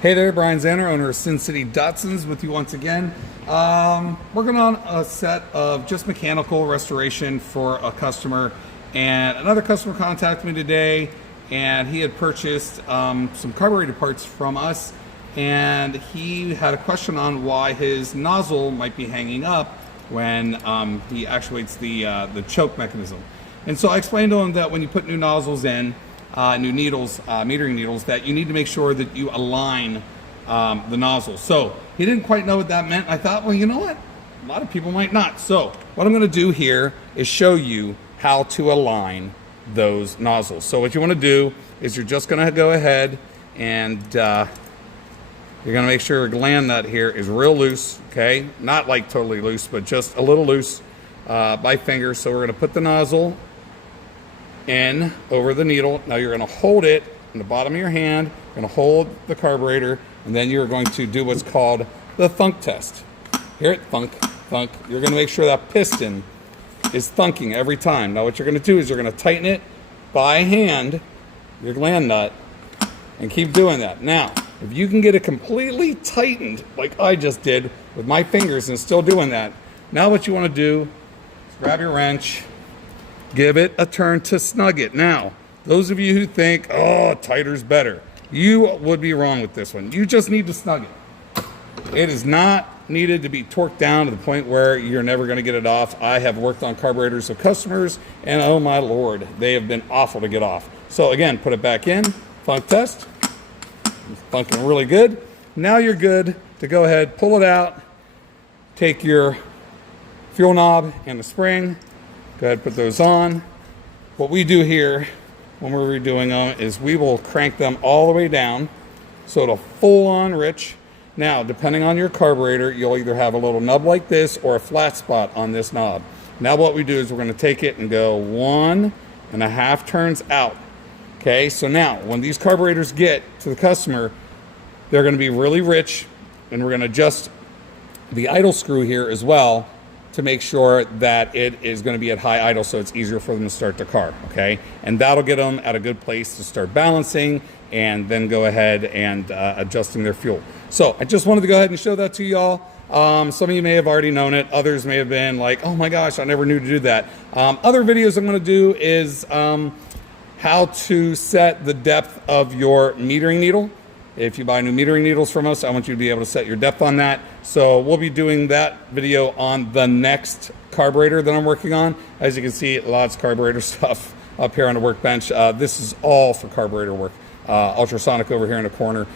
Hey there, Brian Zanner, owner of Sin City Datsuns, with you once again. Working on a set of just mechanical restoration for a customer, and another customer contacted me today, and he had purchased some carburetor parts from us, and he had a question on why his nozzle might be hanging up when he actuates the choke mechanism. And so I explained to him that when you put new nozzles in, new needles, metering needles, that you need to make sure that you align the nozzle. So he didn't quite know what that meant. I thought, well, you know what? A lot of people might not. So what I'm going to do here is show you how to align those nozzles. So what you want to do is you're just going to go ahead and you're going to make sure your gland nut here is real loose, okay? Not like totally loose, but just a little loose by finger. So we're going to put the nozzle in over the needle. Now you're going to hold it in the bottom of your hand. You're going to hold the carburetor, and then you're going to do what's called the thunk test. Hear it? Thunk, thunk. You're going to make sure that piston is thunking every time. Now what you're going to do is you're going to tighten it by hand, your gland nut, and keep doing that. Now, if you can get it completely tightened like I just did with my fingers and still doing that, now what you want to do is grab your wrench, give it a turn to snug it. Now, those of you who think, oh, tighter's better, you would be wrong with this one. You just need to snug it. It is not needed to be torqued down to the point where you're never going to get it off. I have worked on carburetors of customers, and oh my Lord, they have been awful to get off. So again, put it back in, thunk test. It's thunking really good. Now you're good to go ahead, pull it out, take your fuel knob and the spring, go ahead and put those on. What we do here when we're redoing them is we will crank them all the way down so it'll full on rich. Now, depending on your carburetor, you'll either have a little nub like this or a flat spot on this knob. Now what we do is we're going to take it and go 1.5 turns out. Okay, so now when these carburetors get to the customer, they're going to be really rich, and we're going to adjust the idle screw here as well to make sure that it is going to be at high idle so it's easier for them to start the car, okay? And that'll get them at a good place to start balancing and then go ahead and adjusting their fuel. So I just wanted to go ahead and show that to y'all. Some of you may have already known it. Others may have been like, oh my gosh, I never knew to do that. Other videos I'm going to do is how to set the depth of your metering needle. If you buy new metering needles from us, I want you to be able to set your depth on that. So we'll be doing that video on the next carburetor that I'm working on. As you can see, lots of carburetor stuff up here on the workbench. This is all for carburetor work. Ultrasonic over here in the corner.